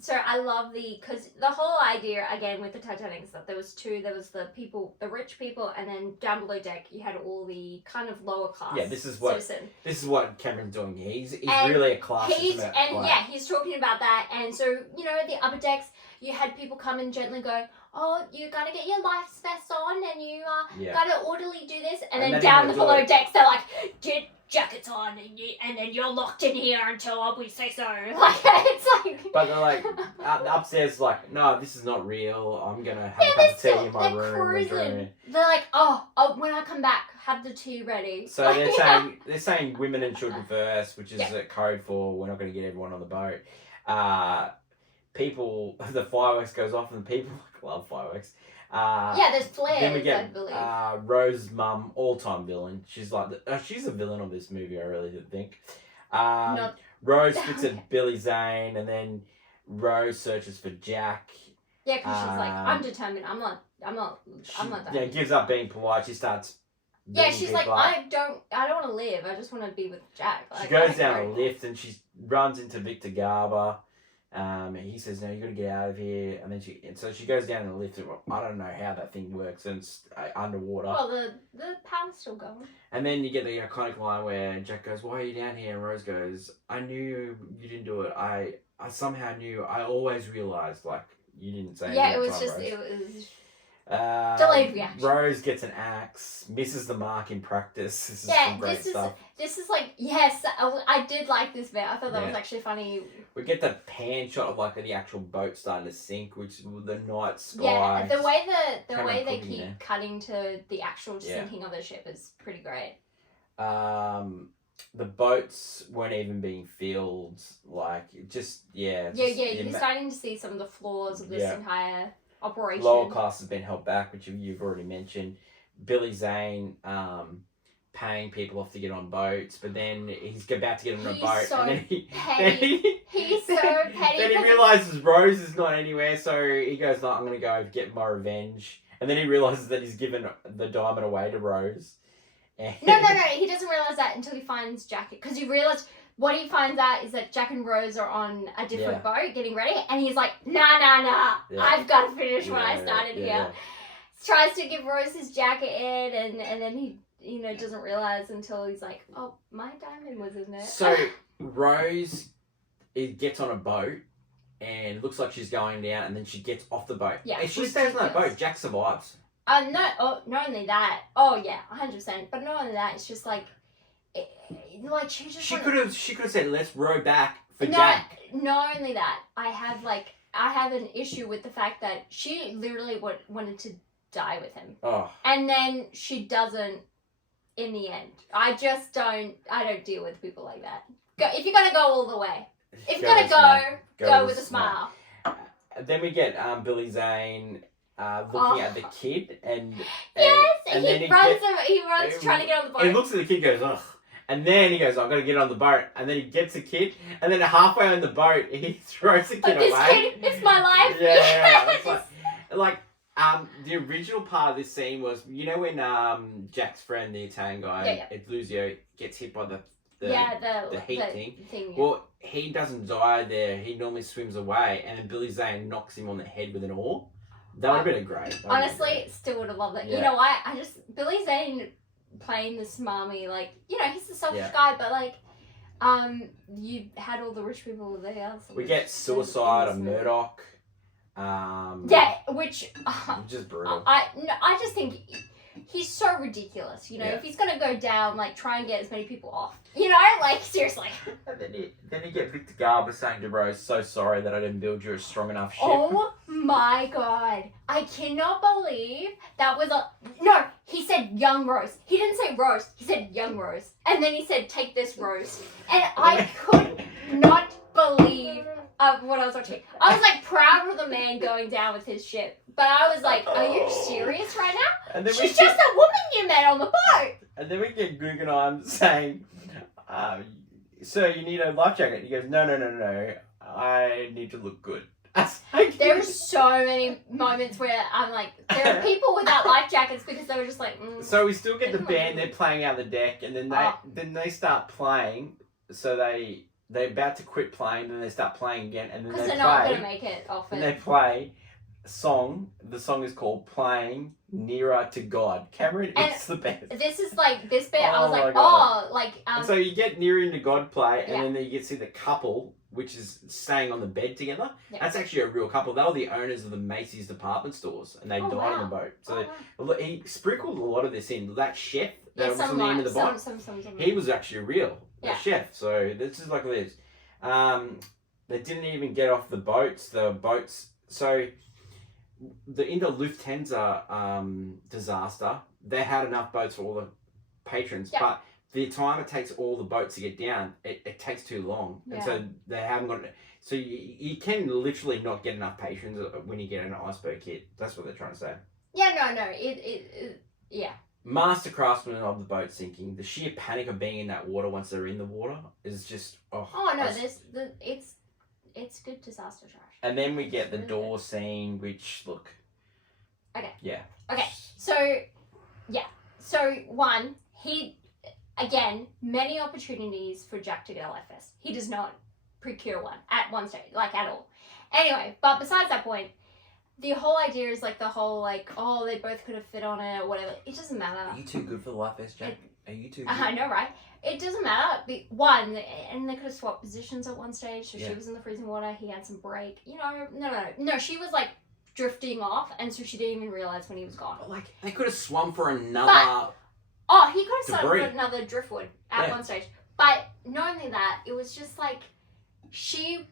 so I love because the whole idea again with the Titanic is that there was the people, the rich people, and then down below deck you had all the kind of lower class. Yeah, this is what Cameron's doing here. He's really a class. He's talking about that, and so the upper decks you had people come and gently go, oh, you gotta get your life vest on, and you gotta orderly do this, and then down the below decks they're like, get jackets on, and then you're locked in here until we say so. Like it's like. But they're like upstairs, like, no, this is not real. I'm gonna have a cup of tea in my room. They're like, oh, when I come back, have the tea ready. So they're saying women and children first, which is a code for we're not going to get everyone on the boat. The fireworks goes off, and the people love fireworks. There's flares. Then we get I believe. Rose's mum, all-time villain. She's like she's a villain of this movie. I really think. Rose looks at Billy Zane, and then Rose searches for Jack. Yeah, because she's like, I'm determined. I'm not done. Yeah, gives up being polite. She starts. Yeah, she's like, I don't want to live. I just want to be with Jack. She goes down a lift, and she runs into Victor Garber. He says, no, you got to get out of here. And then she goes down in the lift. And I don't know how that thing works, and it's underwater. Well, the power's still going. And then you get the iconic line where Jack goes, why are you down here? And Rose goes, I knew you didn't do it. I somehow knew. I always realised, like, you didn't say yeah, anything. It was Rose. delayed reaction. Rose gets an axe, misses the mark in practice. This is some great stuff. This is like, yes, I did like this bit. I thought that was actually funny. We get the pan shot of like the actual boat starting to sink, which the night sky. Yeah, the way they keep cutting to the actual sinking of the ship is pretty great. The boats weren't even being filled, like you're starting to see some of the flaws of this entire operation. Lower class has been held back, which you've already mentioned. Billy Zane paying people off to get on boats, but then he's about to get on a boat, and then he's so petty. Then he realizes Rose is not anywhere, so he goes, "No, I'm going to go get my revenge." And then he realizes that he's given the diamond away to Rose. No. He doesn't realize that until he finds Jack. Because you realize what he finds out is that Jack and Rose are on a different boat getting ready, and he's like, nah. Yeah. I've got to finish what I started here. Tries to give Rose his jacket and then he doesn't realize until he's like, oh, my diamond was in there. So Rose gets on a boat and looks like she's going down, and then she gets off the boat. Yeah, if she stays on that boat, Jack survives. Not only that. Oh yeah, 100%. But not only that, it's just like she could have said, let's row back for Jack. Not only that, I have an issue with the fact that she literally wanted to die with him. Oh. And then she doesn't in the end. I don't deal with people like that. If you're gonna go all the way. If you're gonna go with a smile. Then we get Billy Zane looking at the kid and he runs trying to get on the boat. He looks at the kid and goes, ugh. And then he goes, I'm going to get on the boat. And then he gets the kid. And then halfway on the boat, he throws the kid away. This kid, it's my life. Yeah. It's like the original part of this scene was, when Jack's friend, the Italian guy, Luzio, gets hit by the heat thing. Well, he doesn't die there. He normally swims away. And then Billy Zane knocks him on the head with an oar. That would have been great. Honestly, still would have loved that. Yeah. You know what? Billy Zane playing the smarmy, he's the selfish guy, but you had all the rich people there. So we get suicide of Murdoch. Which just brutal. I just think he's so ridiculous. If he's gonna go down, try and get as many people off. Seriously. And then you get Victor Garber saying to Rose, "So sorry that I didn't build you a strong enough ship." Oh my god! I cannot believe that was no. He said young Rose. He didn't say Rose. He said young Rose, and then he said, "Take this, Rose." And I could not believe what I was watching. I was like proud of the man going down with his ship, but I was like, are you serious right now? And then She's just a woman you met on the boat. And then we get Guggenheim saying, "Sir, you need a life jacket." He goes, "No. I need to look good." There were so many moments where I'm like, there are people without life jackets because they were just like. So we still get the band. They're playing out the deck, and then they start playing. So they're about to quit playing, then they start playing again, and then because they they're play. not gonna make it off And it. they play a song. The song is called "Playing Nearer to God." Cameron, it's the best. This is like this bit. I was Oh my like, God. oh, like. And so you get Nearer to God play, and Yeah. then you get to see the couple, which is staying on the bed together. Yeah. That's actually a real couple. They were the owners of the Macy's department stores, and they died on the boat. So he sprinkled a lot of this in. That chef that was on the end of the boat, some. he was actually real, a Yeah. chef. So this is like this. They didn't even get off the boats. The boats. So in the Lufthansa disaster, they had enough boats for all the patrons, Yeah. but the time it takes all the boats to get down, it takes too long, and so they haven't got. So you can literally not get enough patrons when you get an iceberg hit. That's what they're trying to say. Yeah, no. Yeah. Master craftsman of the boat sinking. The sheer panic of being in that water once they're in the water is just Oh no, it's good disaster trash. And then we get the Really door scene, which look. Okay. Yeah. Okay. So one, again, many opportunities for Jack to get a life vest. He does not procure one at one stage, like at all. Anyway, but besides that point, the whole idea is like the whole like, oh, they both could have fit on it or whatever. It doesn't matter. Are you too good for the life vest, Jack? Are you too good? I know, right? It doesn't matter. One, and they could have swapped positions at one stage. So Yeah. she was in the freezing water. He had some break. You know, no. She was like drifting off, and so she didn't even realize when he was gone. But, like, they could have swum for another. Oh, he could have started Debris. with another driftwood at Yeah. one stage. But not only that, it was just like she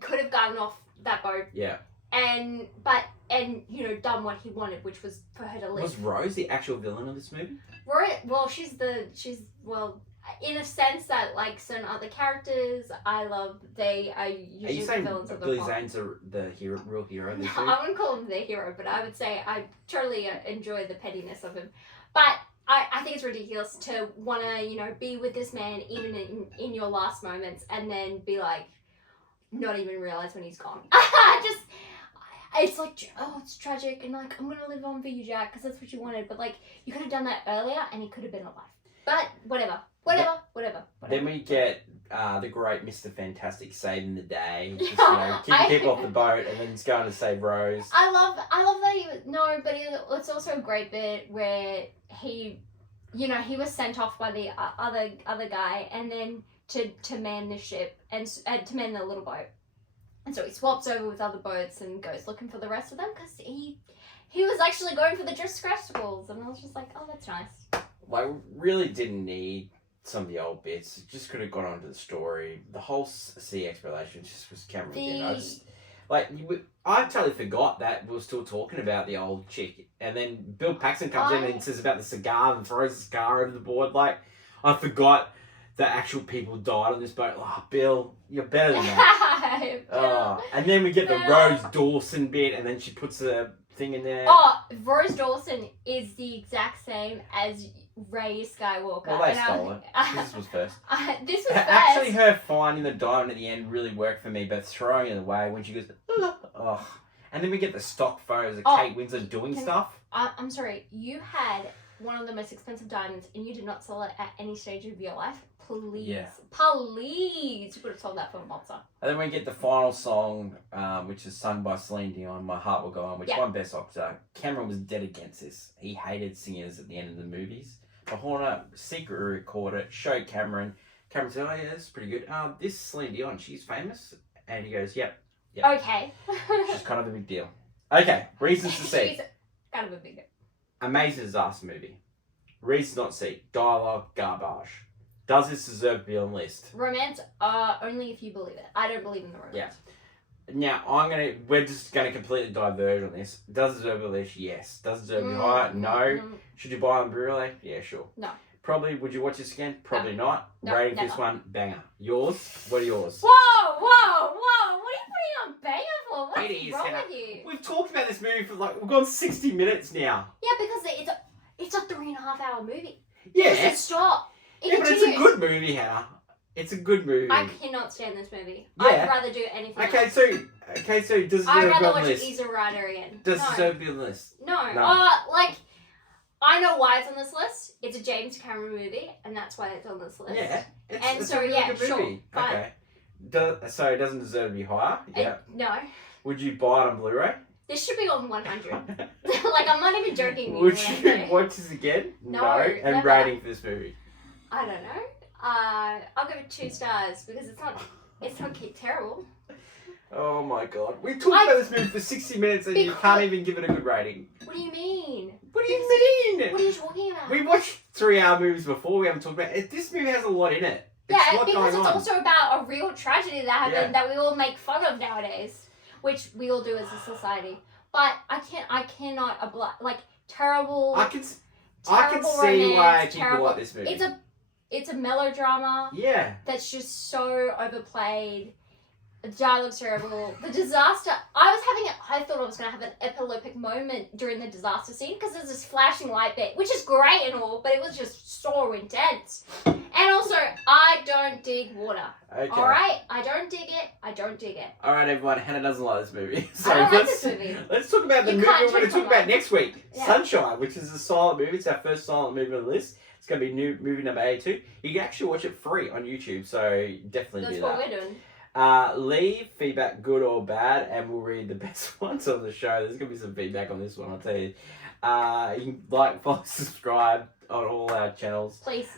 could have gotten off that boat Yeah. and you know done what he wanted, which was for her to live. Was Rose the actual villain of this movie? Well, she's in a sense that like certain other characters I love, they are Are usually you the saying villains of the Billy plot. Zane's the hero, real hero of this No, movie? I wouldn't call him the hero, but I would say I totally enjoy the pettiness of him. But I think it's ridiculous to want to, be with this man even in your last moments and then be like, not even realize when he's gone. It's like, oh, it's tragic, and like, I'm going to live on for you, Jack, because that's what you wanted. But like, you could have done that earlier and he could have been alive. But whatever. Then we get the great Mr. Fantastic saving the day, just, Yeah, kicking people off the boat, and then he's going to save Rose. I love that but it's also a great bit where he was sent off by the other guy, and then to man the ship and to man the little boat, and so he swaps over with other boats and goes looking for the rest of them because he was actually going for the drift scratch schools, and I was just like, oh, that's nice. Like, really didn't need some of the old bits. It just could have gone on to the story. The whole sea exploration just was Cameron again. I totally forgot that we were still talking about the old chick. And then Bill Paxton comes in and says about the cigar and throws the cigar over the board. Like, I forgot that actual people died on this boat. Oh, Bill, you're better than that. And then we get the Rose Dawson bit, and then she puts the thing in there. Oh, Rose Dawson is the exact same as Ray Skywalker. Well, they stole it. This was first. This was first. Actually, her finding the diamond at the end really worked for me, but throwing it away when she goes, oh. And then we get the stock photos of Kate Winslet doing stuff. I'm sorry, you had one of the most expensive diamonds and you did not sell it at any stage of your life. Please. Yeah. Please. You would have sold that for a monster. And then we get the final song, which is sung by Celine Dion, My Heart Will Go On, which won Best Actor. Cameron was dead against this. He hated singers at the end of the movies. But Horner secretly recorded it, showed Cameron. Cameron said, oh yeah, that's pretty good. This is Celine Dion, she's famous. And he goes, yep. Okay. She's kind of a big deal. Okay, reasons to see. She's kind of a big deal. Amazing disaster movie. Reasons not to see. Dialogue, garbage. Does this deserve to be on the list? Romance, only if you believe it. I don't believe in the romance. Yeah. Now, we're just going to completely diverge on this. Does it deserve a list? Yes. Does it deserve to be higher? No. Should you buy on Blu-ray? Yeah, sure. No. Probably. Would you watch this again? Probably not. No, Rating for never. this one, banger. Yours? What are yours? Whoa! What are you putting on banger for? What's It is, wrong Hannah. with you? We've talked about this movie for like, we've gone 60 minutes now. Yeah, because it's a 3.5 hour movie. Yeah. It doesn't stop. It Yeah, but it's continues. a good movie, Hannah. It's a good movie. I cannot stand this movie. Yeah. I'd rather do anything Okay, else. so does it I'd deserve to be rather on watch the list? Easy Rider again. Does no. it deserve to be on the list? No. No. Like, I know why it's on this list. It's a James Cameron movie, and that's why it's on this list. Yeah. And it's so, a really yeah, good sure, movie. fine. Okay. So it doesn't deserve to be higher? Yeah. No. Would you buy it on Blu-ray? This should be on 100. Like, I'm not even joking. Would when I you say. watch this again? No, And never. rating for this movie? I don't know. I'll give it 2 stars because it's not terrible. Oh my god. We talked about this movie for 60 minutes and you can't even give it a good rating. What do you mean? What do you mean? What are you talking about? We watched 3-hour movies before, we haven't talked about it. This movie has a lot in it. It's Yeah, a lot because going it's on. also about a real tragedy that happened Yeah. that we all make fun of nowadays, which we all do as a society. But I cannot like terrible. I can terrible see why romance, people terrible- like this movie. It's a melodrama Yeah. that's just so overplayed. The dialogue's terrible. The disaster. I thought I was gonna have an epileptic moment during the disaster scene because there's this flashing light bit, which is great and all, but it was just so intense. And also, I don't dig water. Okay. All right, I don't dig it. I don't dig it. All right, everyone. Hannah doesn't like this movie. So I don't like let's this movie. let's talk about the You movie can't we're going to choose talk from about one. next week. Yeah. Sunshine, which is a silent movie. It's our first silent movie on the list. It's going to be new movie number 82. You can actually watch it free on YouTube, so definitely That's do what that. we're doing. Leave feedback, good or bad, and we'll read the best ones on the show. There's going to be some feedback on this one, I'll tell you. You can like, follow, subscribe on all our channels. Please.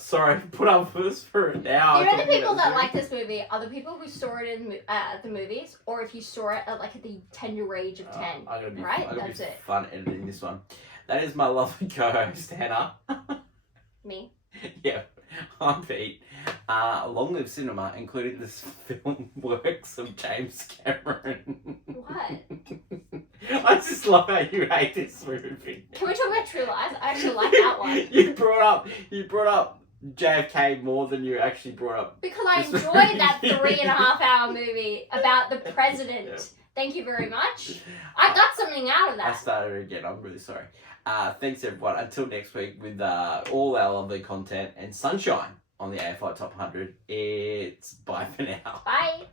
Sorry, put up with us for an hour. The only talking people about that this like this movie are the people who saw it at the movies, or if you saw it at like the tender age of 10. I'm gonna be, right? I'm gonna That's be it. fun editing this one. That is my lovely co-host Hannah. Me. Yeah, I'm Pete. Long live cinema, including this film works of James Cameron. What? I just love how you hate this movie. Can we talk about True Lies? I actually like that one. You brought up JFK more than you actually brought up. Because I This enjoyed movie. that 3.5 hour movie about the president. Yeah. Thank you very much. I got something out of I that. started again. I'm really sorry. Thanks everyone. Until next week with all our lovely content and sunshine on the AFI Top 100. It's bye for now. Bye.